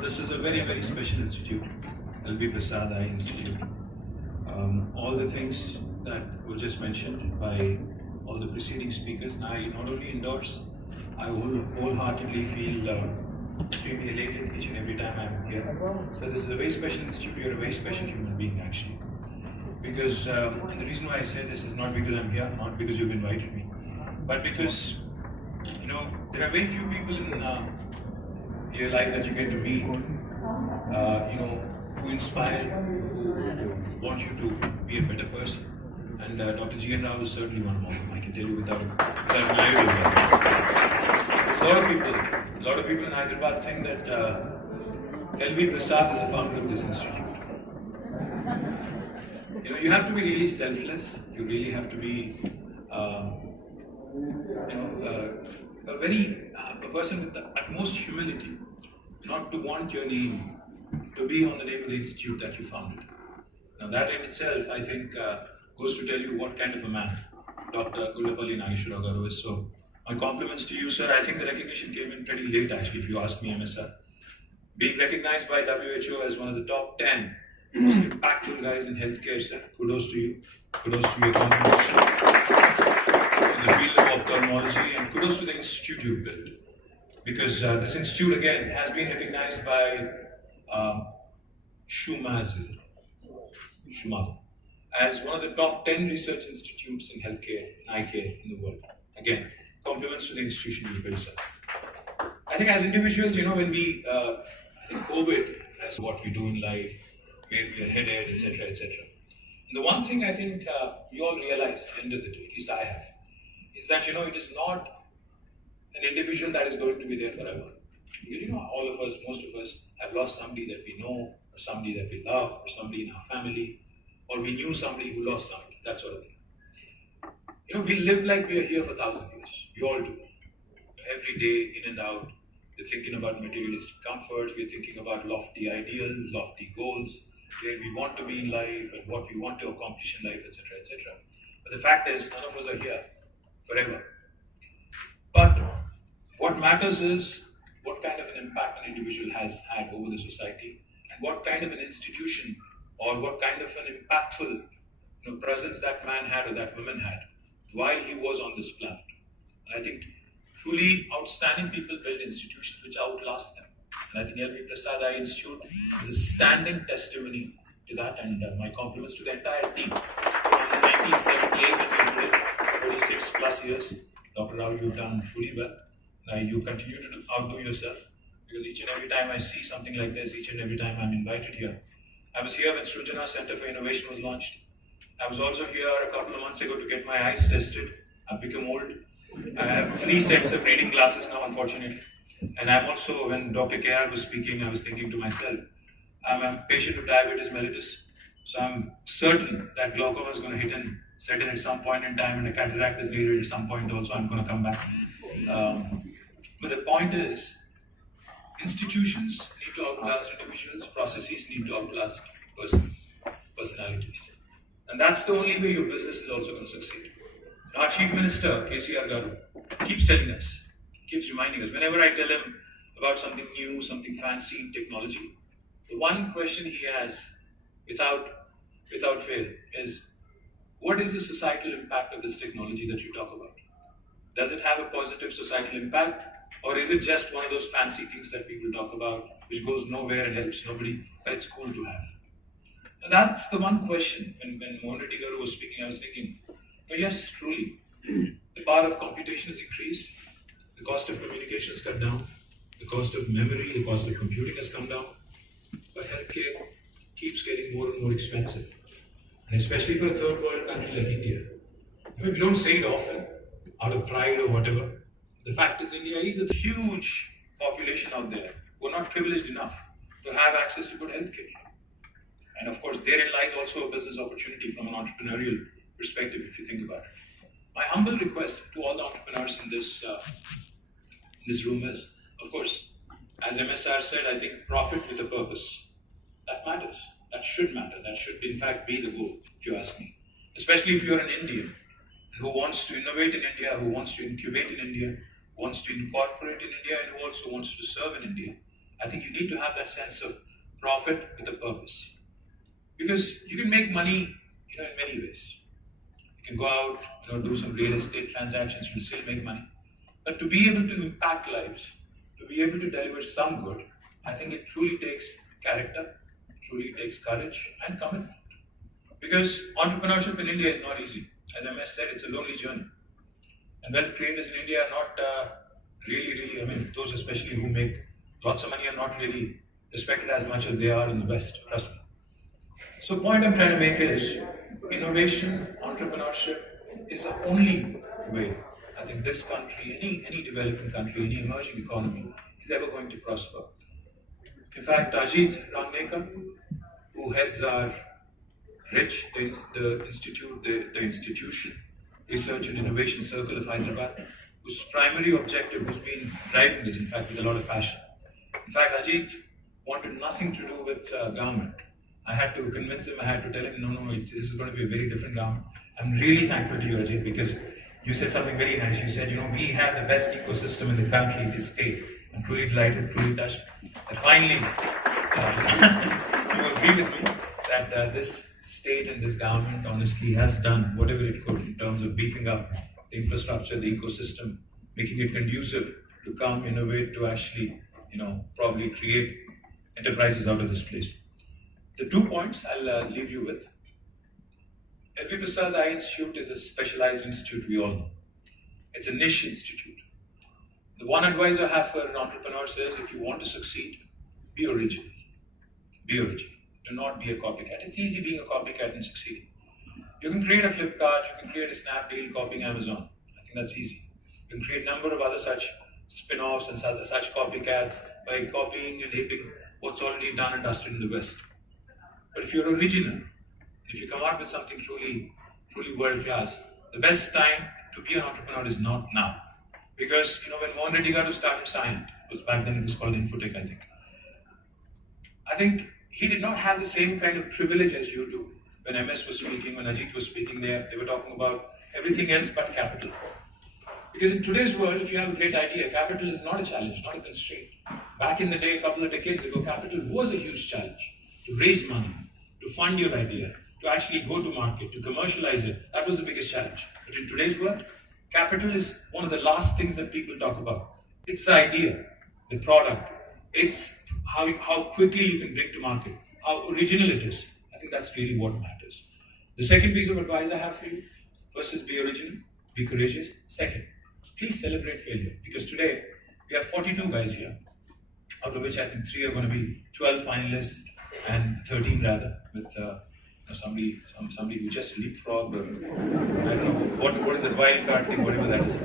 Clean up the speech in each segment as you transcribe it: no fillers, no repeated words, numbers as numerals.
This is a very, very special institute, LB Prasad Eye Institute. All the things that were just mentioned by all the preceding speakers, I not only endorse, I wholeheartedly feel extremely elated each and every time I'm here. So this is a very special institute, you're a very special human being actually. Because, and the reason why I say this is not because I'm here, not because you've invited me, but because, there are very few people in your life that you get to meet, who inspire you, who want you to be a better person. And Dr. G.N. Rao is certainly one of them, I can tell you without an idea. A lot of people in Hyderabad think that LV Prasad is the founder of this institute. You have to be really selfless. You really have to be, a person with the utmost humility, not to want your name to be on the name of the institute that you founded. Now that in itself, I think, goes to tell you what kind of a man Dr. Gullapalli Nageshwara Garu is. So, my compliments to you, sir. I think the recognition came in pretty late, actually, if you ask me, MSR. Being recognized by WHO as one of the top 10 most impactful guys in healthcare, sir. Kudos to you. Kudos to your contribution in the field of ophthalmology, and kudos to the institute you've built. Because this institute, again, has been recognized by Shumaz, as one of the top 10 research institutes in healthcare, in eye care in the world. Again, compliments to the institution you built, sir. I think as individuals, when we, I think COVID as what we do in life, where we are headed, etc., etc. And the one thing I think you all realize at the end of the day, at least I have, is that, it is not an individual that is going to be there forever. Because, all of us, most of us have lost somebody that we know, or somebody that we love, or somebody in our family, or we knew somebody who lost somebody, that sort of thing. We live like we are here for 1,000 years. We all do. Every day, in and out, we're thinking about materialistic comforts, we're thinking about lofty ideals, lofty goals, where we want to be in life and what we want to accomplish in life, etc., etc. But the fact is, none of us are here forever. But what matters is what kind of an impact an individual has had over the society, and what kind of an institution or what kind of an impactful presence that man had or that woman had while he was on this planet. And I think truly outstanding people build institutions which outlast them. And I think LV Prasad Eye Institute is a standing testimony to that, and my compliments to the entire team. From 1978 until 46 plus years, Dr. Rao, you've done fully well. You continue to outdo yourself, because each and every time I see something like this, each and every time I'm invited here. I was here when Srujana Center for Innovation was launched. I was also here a couple of months ago to get my eyes tested. I've become old. I have 3 sets of reading glasses now, unfortunately. And I'm also, when Dr. KTR was speaking, I was thinking to myself, I'm a patient of diabetes mellitus. So I'm certain that glaucoma is going to hit and set in at some point in time, and a cataract is needed at some point also. I'm going to come back. But the point is, institutions need to outlast individuals, processes need to outlast personalities. And that's the only way your business is also going to succeed. Our Chief Minister, KTR Garu, keeps telling us, keeps reminding us, whenever I tell him about something new, something fancy in technology, the one question he has, without fail, is, what is the societal impact of this technology that you talk about? Does it have a positive societal impact? Or is it just one of those fancy things that people talk about, which goes nowhere and helps nobody, but it's cool to have? And that's the one question. When Mohan Reddy Garu was speaking, I was thinking, yes, truly, the power of computation has increased, the cost of communication has cut down, the cost of memory, the cost of computing has come down, but healthcare keeps getting more and more expensive. And especially for a third world country like India. We don't say it often, out of pride or whatever. The fact is, India is a huge population out there who are not privileged enough to have access to good healthcare. And of course, therein lies also a business opportunity from an entrepreneurial perspective, if you think about it. My humble request to all the entrepreneurs in this room is, of course, as MSR said, I think profit with a purpose. That matters. That should matter. That should, in fact, be the goal, if you ask me. Especially if you're an Indian who wants to innovate in India, who wants to incubate in India, wants to incorporate in India, and who also wants to serve in India. I think you need to have that sense of profit with a purpose. Because you can make money, in many ways. You can go out, do some real estate transactions, you'll still make money. But to be able to impact lives, to be able to deliver some good, I think it truly takes character, truly takes courage and commitment. Because entrepreneurship in India is not easy. As MS said, it's a lonely journey. And wealth creators in India are not really, those especially who make lots of money are not really respected as much as they are in the West, trust me. So point I'm trying to make is, innovation, entrepreneurship is the only way I think this country, any developing country, any emerging economy is ever going to prosper. In fact, Ajit Rangnekar, who heads our RICH, the institution, Research and Innovation Circle of Hyderabad, whose primary objective, who's been driving this, in fact, with a lot of passion. In fact, Ajit wanted nothing to do with government. I had to convince him, I had to tell him, no, this is going to be a very different government. I'm really thankful to you, Ajit, because you said something very nice. You said, we have the best ecosystem in the country, this state. I'm truly delighted, truly touched. And finally, you agree with me that this state and this government honestly has done whatever it could in terms of beefing up the infrastructure, the ecosystem, making it conducive to come, innovate, to actually, probably create enterprises out of this place. The 2 points I'll leave you with. LV Prasad Eye Institute is a specialized institute, we all know. It's a niche institute. The one advice I have for an entrepreneur is, if you want to succeed, be original. Be original. Do not be a copycat. It's easy being a copycat and succeeding. You can create a Flipkart, you can create a Snapdeal copying Amazon. I think that's easy. You can create a number of other such spin-offs and such copycats by copying and aping what's already done and dusted in the West. But if you're original, if you come out with something truly world-class, the best time to be an entrepreneur is not now. Because, when Mohan Reddy Garu started Scient, back then it was called Infotech, I think he did not have the same kind of privilege as you do. When MS was speaking, when Ajit was speaking, they were talking about everything else but capital. Because in today's world, if you have a great idea, capital is not a challenge, not a constraint. Back in the day, a couple of decades ago, capital was a huge challenge. To raise money, to fund your idea, to actually go to market, to commercialize it, that was the biggest challenge. But in today's world, capital is one of the last things that people talk about. It's the idea, the product, it's how quickly you can bring to market, how original it is. I think that's really what matters. The second piece of advice I have for you, first is be original, be courageous. Second, please celebrate failure. Because today, we have 42 guys here, out of which I think 3 are going to be 12 finalists, and 13 rather, with somebody who just leapfrogged, or I don't know what is that wild card thing, whatever that is.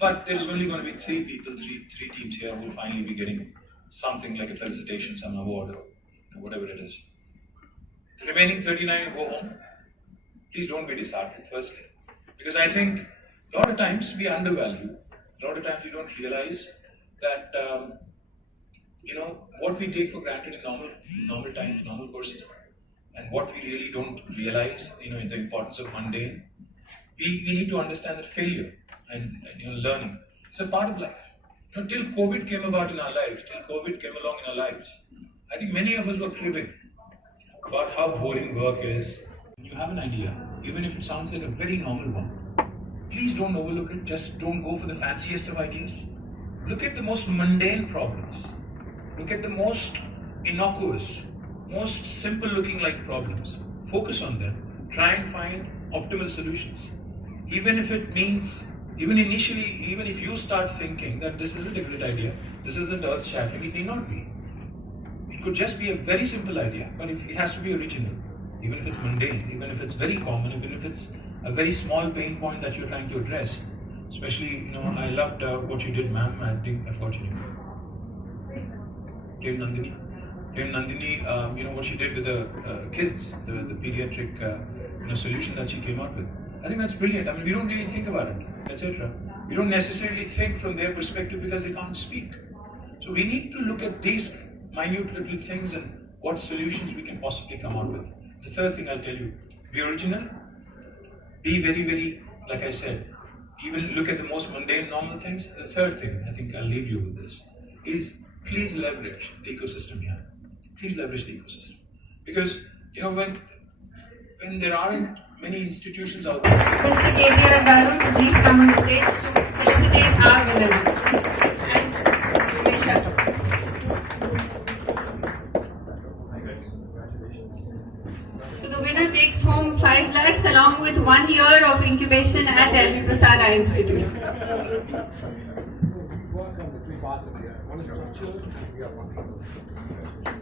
But there is only going to be 3 people, three teams here who will finally be getting something like a felicitation, some award, or whatever it is. The remaining 39 go home. Please don't be disheartened, firstly, because I think a lot of times we undervalue. A lot of times we don't realize that. What we take for granted in normal times, normal courses, and what we really don't realize, in the importance of mundane, we need to understand that failure and learning is a part of life. Till COVID came about in our lives, till COVID came along in our lives, I think many of us were cribbing about how boring work is. When you have an idea, even if it sounds like a very normal one, please don't overlook it. Just don't go for the fanciest of ideas. Look at the most mundane problems. Look at the most innocuous, most simple looking like problems. Focus on them. Try and find optimal solutions. Even if it means, even if you start thinking that this isn't a great idea, this isn't earth shattering, it may not be. It could just be a very simple idea, but it has to be original. Even if it's mundane, even if it's very common, even if it's a very small pain point that you're trying to address. Especially, I loved what you did, ma'am. I think I forgot your name. Nandini, what she did with the kids, the pediatric solution that she came up with. I think that's brilliant. We don't really think about it, etc. We don't necessarily think from their perspective because they can't speak. So we need to look at these minute little things and what solutions we can possibly come up with. The third thing I'll tell you, be original, be very, very, like I said, even look at the most mundane, normal things. The third thing, I think I'll leave you with this. is please leverage the ecosystem here. Please leverage the ecosystem. Because, when there aren't many institutions out there. Mr. KTR and Arun, please come on the stage to felicitate our winners. And you may shut up. So the winner takes home 5 lakhs along with 1 year of incubation at LV Prasad Eye Institute. We work on the three parts of the one is structural, we have one.